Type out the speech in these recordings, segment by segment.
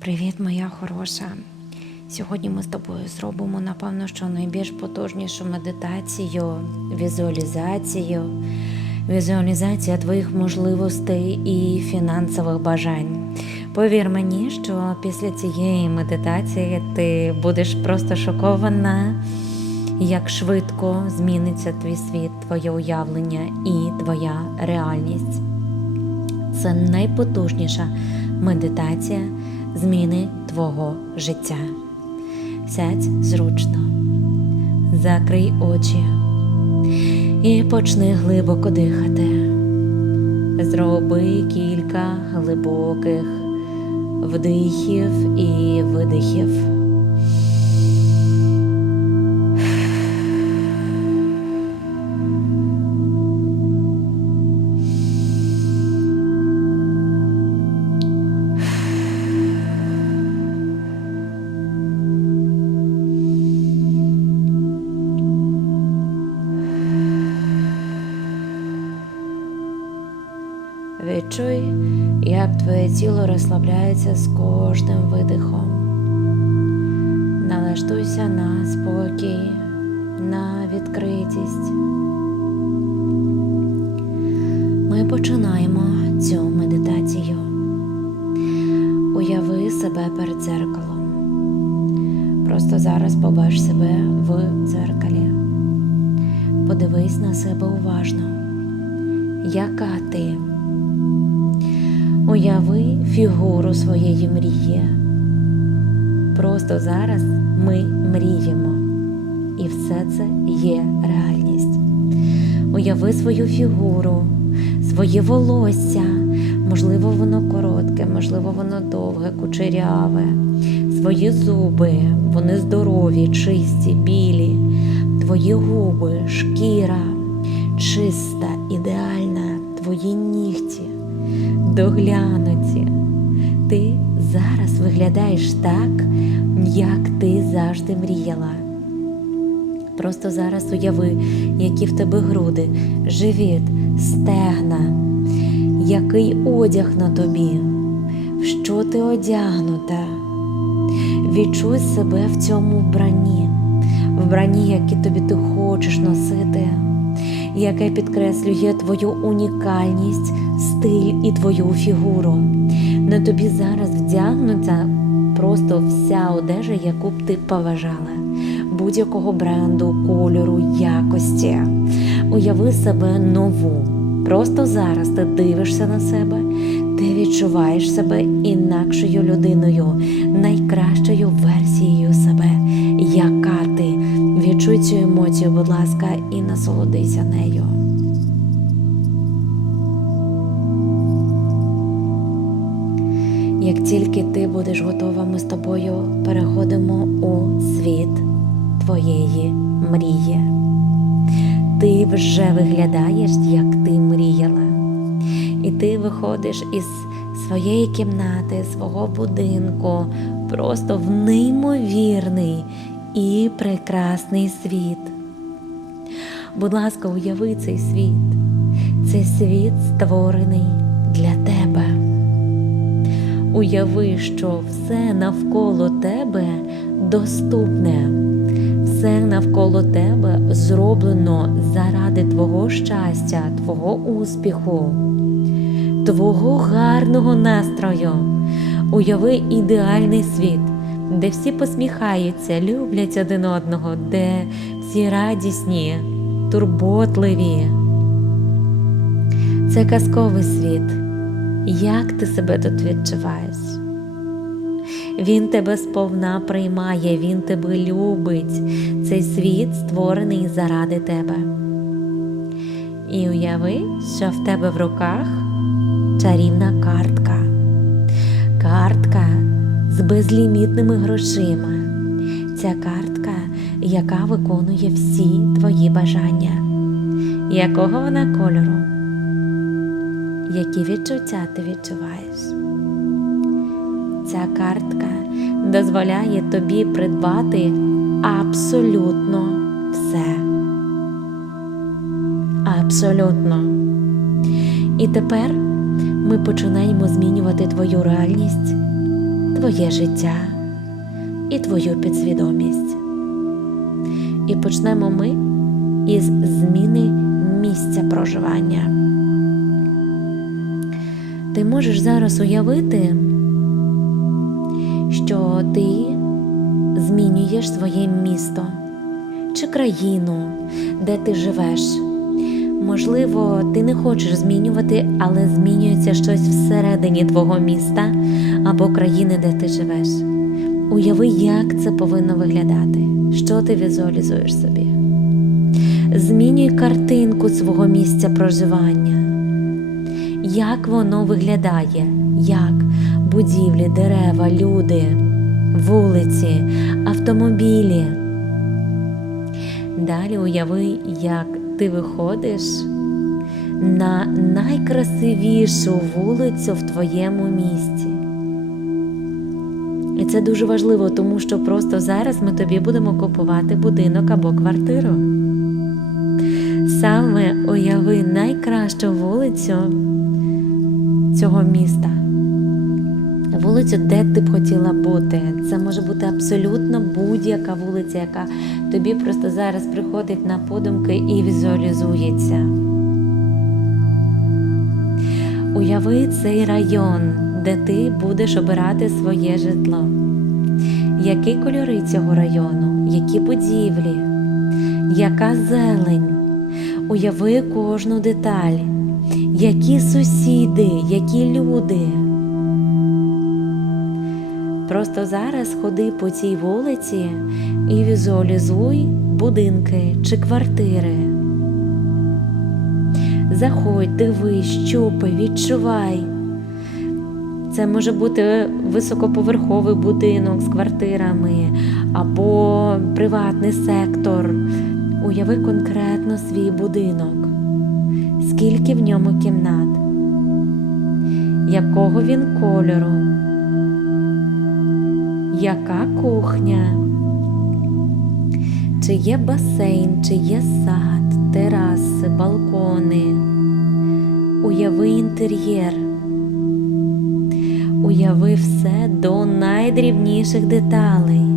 Привіт, моя хороша. Сьогодні ми з тобою зробимо, напевно, що найбільш потужнішу медитацію, візуалізацію, візуалізація твоїх можливостей і фінансових бажань. Повір мені, що після цієї медитації ти будеш просто шокована, як швидко зміниться твій світ, твоє уявлення і твоя реальність. Це найпотужніша медитація зміни твого життя. Сядь зручно, закрий очі і почни глибоко дихати. Зроби кілька глибоких вдихів і видихів. Розслабляється з кожним видихом. Налаштуйся на спокій, на відкритість. Ми починаємо цю медитацію. Уяви себе перед дзеркалом. Просто зараз побач себе в дзеркалі. Подивись на себе уважно. Яка ти? Уяви фігуру своєї мрії. Просто зараз ми мріємо, і все це є реальність. Уяви свою фігуру, своє волосся, можливо, воно коротке, можливо, воно довге, кучеряве, свої зуби, вони здорові, чисті, білі, твої губи, шкіра, чиста, ідеальна, твої нігті доглянуті. Ти зараз виглядаєш так, як ти завжди мріяла. Просто зараз уяви, які в тебе груди, живіт, стегна, який одяг на тобі, в що ти одягнута. Відчуй себе в цьому вбранні, вбранні, яке тобі ти хочеш носити яке підкреслює твою унікальність, стиль і твою фігуру. На тобі зараз вдягнута просто вся одежа, яку б ти поважала, будь-якого бренду, кольору, якості. Уяви себе нову. Просто зараз ти дивишся на себе, ти відчуваєш себе інакшою людиною, найкращою версією себе, яка ти. Відчуй цю емоцію, будь ласка, і насолодися нею. Як тільки ти будеш готова, ми з тобою переходимо у світ твоєї мрії. Ти вже виглядаєш, як ти мріяла. І ти виходиш із своєї кімнати, свого будинку, просто в неймовірний і прекрасний світ. Будь ласка, уяви цей світ. Цей світ створений для тебе. Уяви, що все навколо тебе доступне, все навколо тебе зроблено заради твого щастя, твого успіху, твого гарного настрою. Уяви ідеальний світ, де всі посміхаються, люблять один одного, де всі радісні, турботливі. Це казковий світ. Як ти себе тут відчуваєш? Він тебе сповна приймає, він тебе любить. Цей світ створений заради тебе. І уяви, що в тебе в руках чарівна картка. Картка з безлімітними грошима. Ця картка, яка виконує всі твої бажання. Якого вона кольору? Які відчуття ти відчуваєш? Ця картка дозволяє тобі придбати абсолютно все. Абсолютно. І тепер ми починаємо змінювати твою реальність, твоє життя і твою підсвідомість. І почнемо ми із зміни місця проживання. Ти можеш зараз уявити, що ти змінюєш своє місто чи країну, де ти живеш. Можливо, ти не хочеш змінювати, але змінюється щось всередині твого міста або країни, де ти живеш. Уяви, як це повинно виглядати, що ти візуалізуєш собі. Змінюй картинку свого місця проживання. Як воно виглядає, як будівлі, дерева, люди, вулиці, автомобілі. Далі уяви, як ти виходиш на найкрасивішу вулицю в твоєму місті. І це дуже важливо, тому що просто зараз ми тобі будемо купувати будинок або квартиру. Саме уяви найкращу вулицю цього міста. Вулицю, де ти б хотіла бути. Це може бути абсолютно будь-яка вулиця, яка тобі просто зараз приходить на подумки і візуалізується. Уяви цей район, де ти будеш обирати своє житло. Які кольори цього району, які будівлі, яка зелень. Уяви кожну деталь, які сусіди, які люди. Просто зараз ходи по цій вулиці і візуалізуй будинки чи квартири. Заходь, дивись, щупай, відчувай. Це може бути високоповерховий будинок з квартирами або приватний сектор. Уяви конкретно свій будинок. Скільки в ньому кімнат, якого він кольору, яка кухня, чи є басейн, чи є сад, тераси, балкони. Уяви інтер'єр. Уяви все до найдрібніших деталей.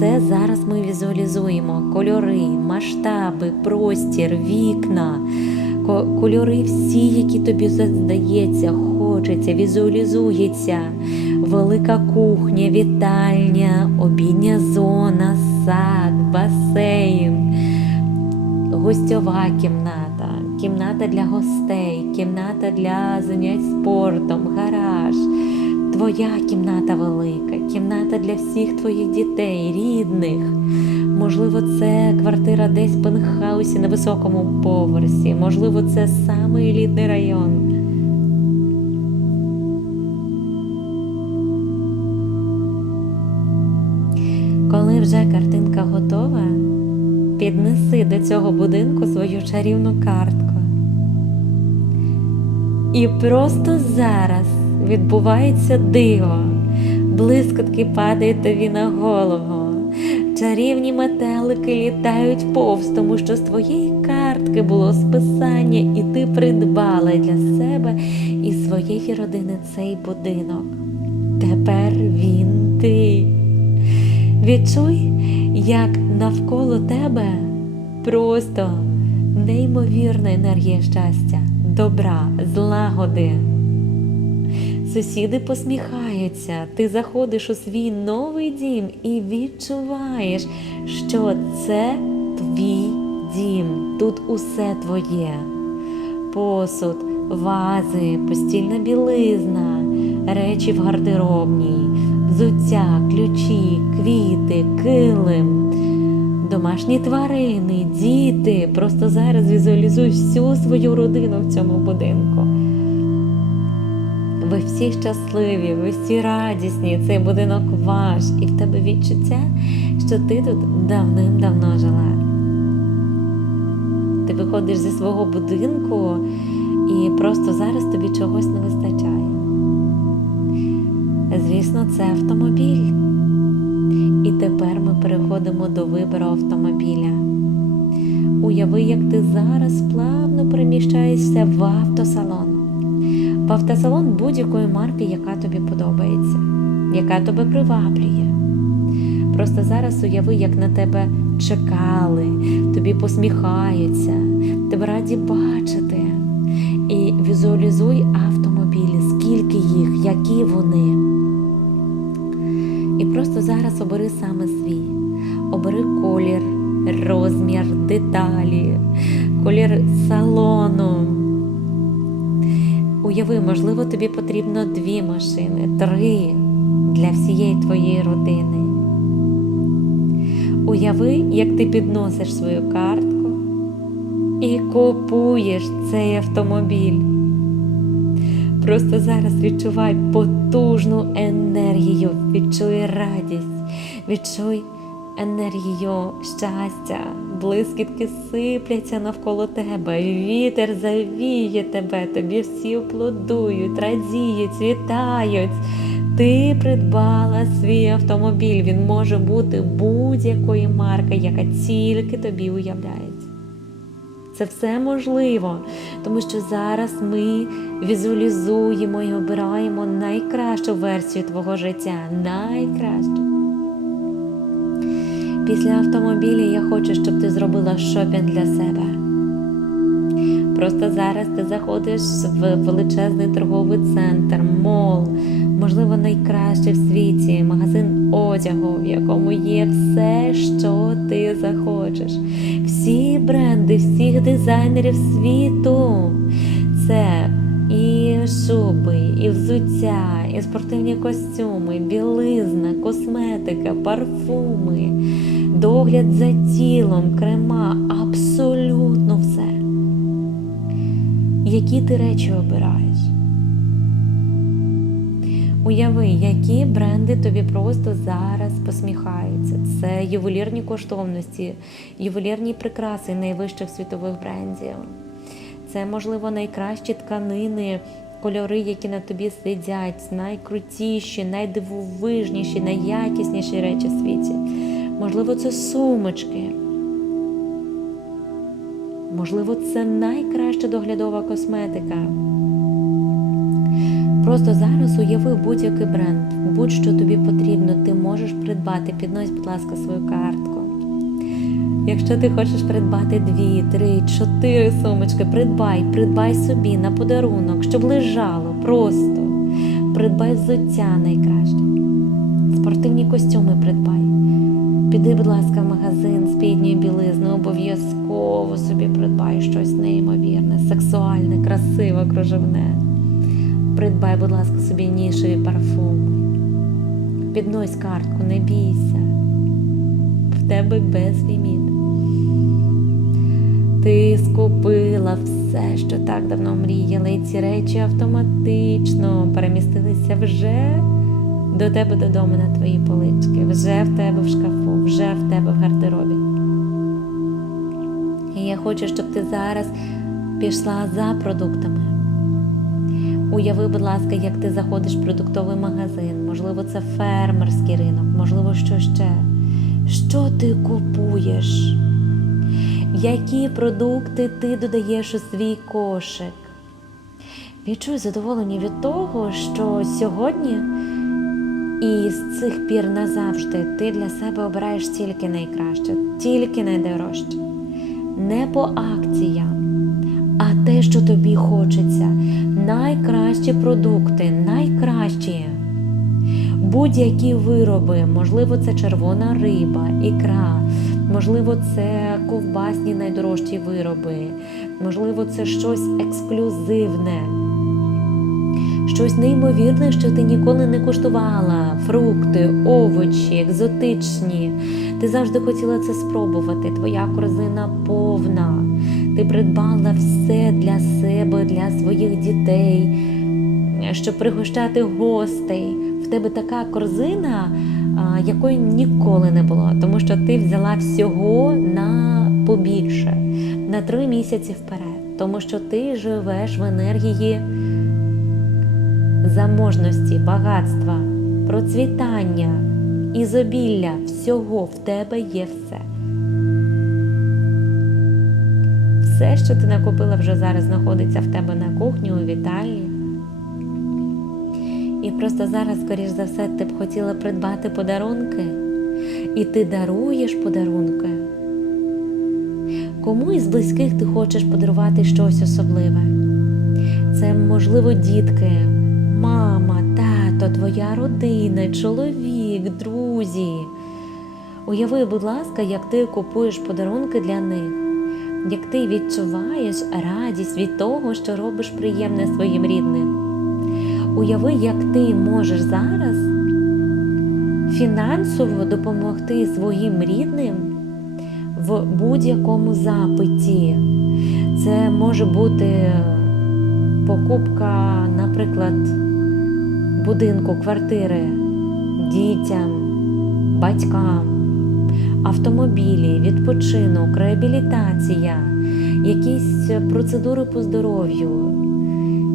Це зараз ми візуалізуємо: кольори, масштаби, простір, вікна, кольори всі, які тобі здається, хочеться, візуалізується. Велика кухня, вітальня, обідня зона, сад, басейн, гостьова кімната, кімната для гостей, кімната для занять спортом, гараж. Твоя кімната велика, кімната для всіх твоїх дітей, рідних. Можливо, це квартира десь в пентхаусі на високому поверсі, можливо, це самий елітний район. Коли вже картинка готова, піднеси до цього будинку свою чарівну картку. І просто зараз відбувається диво, блискотки падають тобі на голову, чарівні метелики літають повз, тому що з твоєї картки було списання, і ти придбала для себе і своєї родини цей будинок. Тепер він ти. Відчуй, як навколо тебе просто неймовірна енергія щастя, добра, злагоди. Сусіди посміхаються, ти заходиш у свій новий дім і відчуваєш, що це твій дім, тут усе твоє. Посуд, вази, постільна білизна, речі в гардеробній, взуття, ключі, квіти, килим, домашні тварини, діти. Просто зараз візуалізуй всю свою родину в цьому будинку. Ви всі щасливі, ви всі радісні, цей будинок ваш, і в тебе відчуття, що ти тут давним-давно жила. Ти виходиш зі свого будинку і просто зараз тобі чогось не вистачає. Звісно, це автомобіль. І тепер ми переходимо до вибору автомобіля. Уяви, як ти зараз плавно переміщаєшся в автосалон. В автосалон будь-якої марки, яка тобі подобається, яка тебе приваблює. Просто зараз уяви, як на тебе чекали, тобі посміхаються, тебе раді бачити. І візуалізуй автомобілі, скільки їх, які вони. І просто зараз обери саме свій. Обери колір, розмір, деталі, колір салону. Уяви, можливо, тобі потрібно дві машини, три для всієї твоєї родини. Уяви, як ти підносиш свою картку і купуєш цей автомобіль. Просто зараз відчувай потужну енергію, відчуй радість, відчуй енергію щастя, блискітки сипляться навколо тебе, вітер завіє тебе, тобі всі аплодують, радіють, вітають. Ти придбала свій автомобіль. Він може бути будь-якої марки, яка тільки тобі уявляється. Це все можливо, тому що зараз ми візуалізуємо і обираємо найкращу версію твого життя. Найкращу. Після автомобіля я хочу, щоб ти зробила шопінг для себе. Просто зараз ти заходиш в величезний торговий центр, мол, можливо, найкращий в світі, магазин одягу, в якому є все, що ти захочеш. Всі бренди, всіх дизайнерів світу. Це і шуби, і взуття, і спортивні костюми, білизна, косметика, парфуми, догляд за тілом, крема, абсолютно все. Які ти речі обираєш? Уяви, які бренди тобі просто зараз посміхаються. Це ювелірні коштовності, ювелірні прикраси найвищих світових брендів. Це, можливо, найкращі тканини, кольори, які на тобі сидять, найкрутіші, найдивовижніші, найякісніші речі в світі. Можливо, це сумочки. Можливо, це найкраща доглядова косметика. Просто зараз уяви будь-який бренд, будь-що тобі потрібно, ти можеш придбати. Піднось, будь ласка, свою картку. Якщо ти хочеш придбати дві, три, чотири сумочки, придбай, придбай собі на подарунок, щоб лежало просто. Придбай взуття найкраще. Спортивні костюми придбай. Піди, будь ласка, в магазин спідньої білизни, обов'язково собі придбай щось неймовірне, сексуальне, красиве, кружевне. Придбай, будь ласка, собі нішеві парфуми. Піднось картку, не бійся. В тебе без ліміт. Ти скупила все, що так давно мріяла, і ці речі автоматично перемістилися вже до тебе додому на твої полички, вже в тебе в шкафу, вже в тебе в гардеробі. І я хочу, щоб ти зараз пішла за продуктами. Уяви, будь ласка, як ти заходиш в продуктовий магазин, можливо, це фермерський ринок, можливо, що ще. Що ти купуєш? Які продукти ти додаєш у свій кошик? Відчуй задоволення від того, що сьогодні і з цих пір назавжди ти для себе обираєш тільки найкраще, тільки найдорожче. Не по акціям, а те, що тобі хочеться. Найкращі продукти, найкращі. Будь-які вироби, можливо, це червона риба, ікра, можливо, це ковбасні найдорожчі вироби, можливо, це щось ексклюзивне, щось неймовірне, що ти ніколи не куштувала. Фрукти, овочі, екзотичні. Ти завжди хотіла це спробувати. Твоя корзина повна. Ти придбала все для себе, для своїх дітей, щоб пригощати гостей. В тебе така корзина, якої ніколи не було, тому що ти взяла всього на побільше, на три місяці вперед, тому що ти живеш в енергії заможності, багатства, процвітання, ізобілля, всього в тебе є все. Все, що ти накупила вже зараз знаходиться в тебе на кухні у вітальні. І просто зараз, скоріш за все, ти б хотіла придбати подарунки, і ти даруєш подарунки. Кому із близьких ти хочеш подарувати щось особливе? Це, можливо, дітки, мама, тато, твоя родина, чоловік, друзі. Уяви, будь ласка, як ти купуєш подарунки для них, як ти відчуваєш радість від того, що робиш приємне своїм рідним. Уяви, як ти можеш зараз фінансово допомогти своїм рідним в будь-якому запиті. Це може бути покупка, наприклад, будинку, квартири дітям, батькам, автомобілі, відпочинок, реабілітація, якісь процедури по здоров'ю.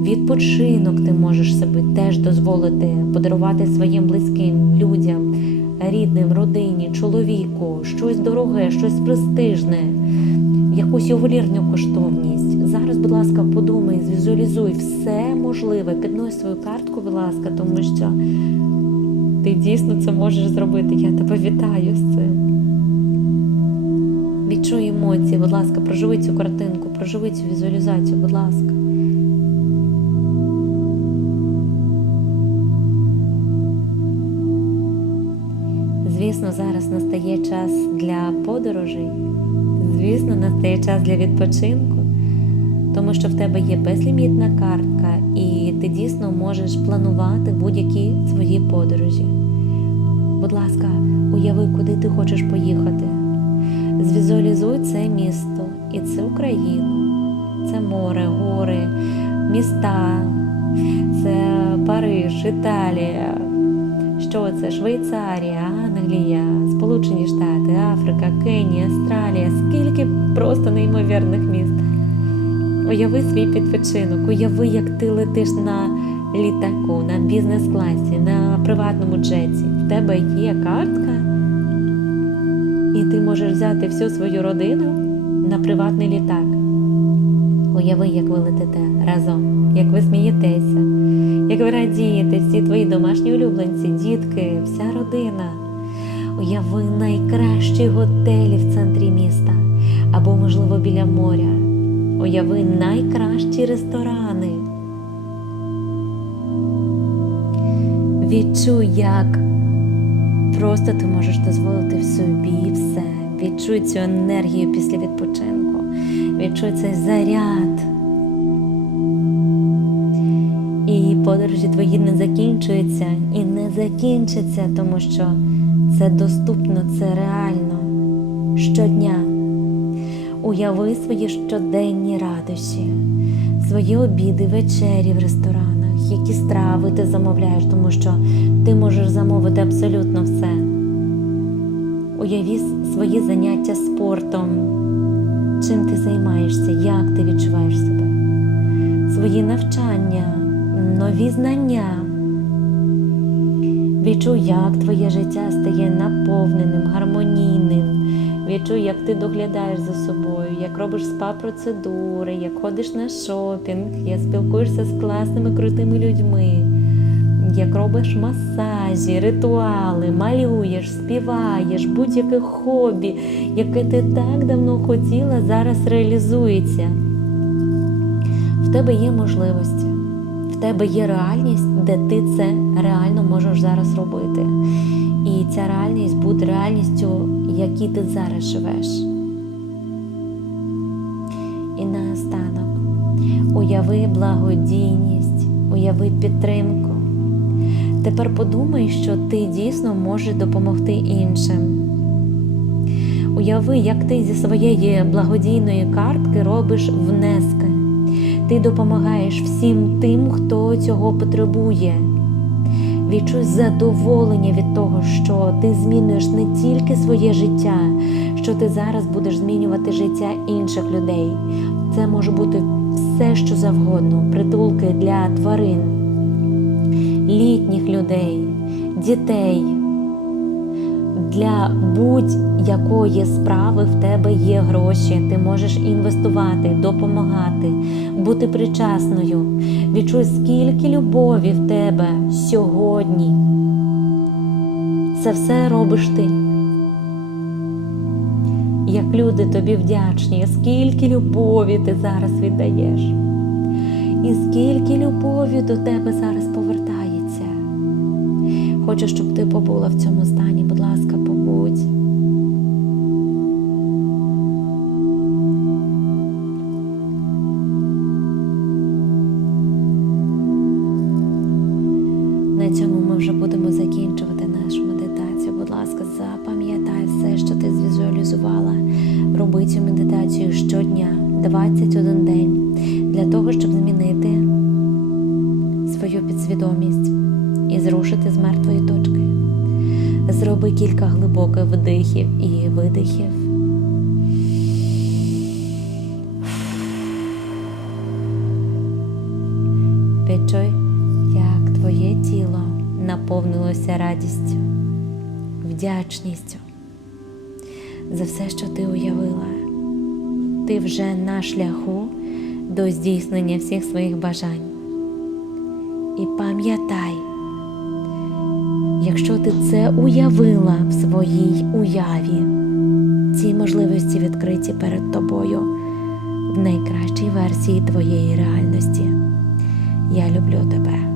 Відпочинок ти можеш собі теж дозволити подарувати своїм близьким людям, рідним, родині, чоловіку, щось дороге, щось престижне, якусь ювелірну коштовність. Будь ласка, подумай, звізуалізуй все можливе, піднось свою картку, будь ласка, тому що ти дійсно це можеш зробити. Я тебе вітаю з цим. Відчуй емоції, будь ласка, проживи цю картинку, проживи цю візуалізацію, будь ласка. Звісно, зараз настає час для подорожей. Звісно, настає час для відпочинку, тому що в тебе є безлімітна картка, і ти дійсно можеш планувати будь-які свої подорожі. Будь ласка, уяви, куди ти хочеш поїхати. Звізуалізуй це місто і це Україну, це море, гори, міста, це Париж, Італія. Що це? Швейцарія, Англія, Сполучені Штати, Африка, Кенія, Австралія. Скільки просто неймовірних. Уяви свій підпочинок, уяви, як ти летиш на літаку, на бізнес-класі, на приватному джеті. В тебе є картка, і ти можеш взяти всю свою родину на приватний літак. Уяви, як ви летите разом, як ви смієтеся, як ви радієте, всі твої домашні улюбленці, дітки, вся родина. Уяви найкращі готелі в центрі міста або, можливо, біля моря. Уяви найкращі ресторани. Відчуй, як просто ти можеш дозволити в собі все. Відчуй цю енергію після відпочинку. Відчуй цей заряд. І подорожі твої не закінчуються і не закінчаться, тому що це доступно, це реально щодня. Уяви свої щоденні радощі, свої обіди, вечері в ресторанах, які страви ти замовляєш, тому що ти можеш замовити абсолютно все. Уяві свої заняття спортом, чим ти займаєшся, як ти відчуваєш себе, свої навчання, нові знання. Відчуй, як твоє життя стає наповненим, гармонійним. Відчуй, як ти доглядаєш за собою, як робиш спа-процедури, як ходиш на шопінг, як спілкуєшся з класними крутими людьми, як робиш масажі, ритуали, малюєш, співаєш, будь-яке хобі, яке ти так давно хотіла, зараз реалізується. В тебе є можливості, в тебе є реальність, де ти це реально можеш зараз робити. І ця реальність буде реальністю, в якій ти зараз живеш. І наостанок уяви благодійність, уяви підтримку. Тепер подумай, що ти дійсно можеш допомогти іншим. Уяви, як ти зі своєї благодійної картки робиш внески. Ти допомагаєш всім тим, хто цього потребує. Відчуй задоволення від того, що ти змінюєш не тільки своє життя, що ти зараз будеш змінювати життя інших людей. Це може бути все, що завгодно, притулки для тварин, літніх людей, дітей. Для будь-якої справи в тебе є гроші, ти можеш інвестувати, допомагати, бути причасною. Відчуй, скільки любові в тебе сьогодні. Це все робиш ти. Як люди тобі вдячні, скільки любові ти зараз віддаєш, і скільки любові до тебе зараз повертається. Хочу, щоб ти побула в цьому стані, 21 день, для того, щоб змінити свою підсвідомість і зрушити з мертвої точки. Зроби кілька глибоких вдихів і видихів. Відчуй, як твоє тіло наповнилося радістю, вдячністю за все, що ти уявила. Ти вже на шляху до здійснення всіх своїх бажань. І пам'ятай, якщо ти це уявила в своїй уяві, ці можливості відкриті перед тобою в найкращій версії твоєї реальності. Я люблю тебе.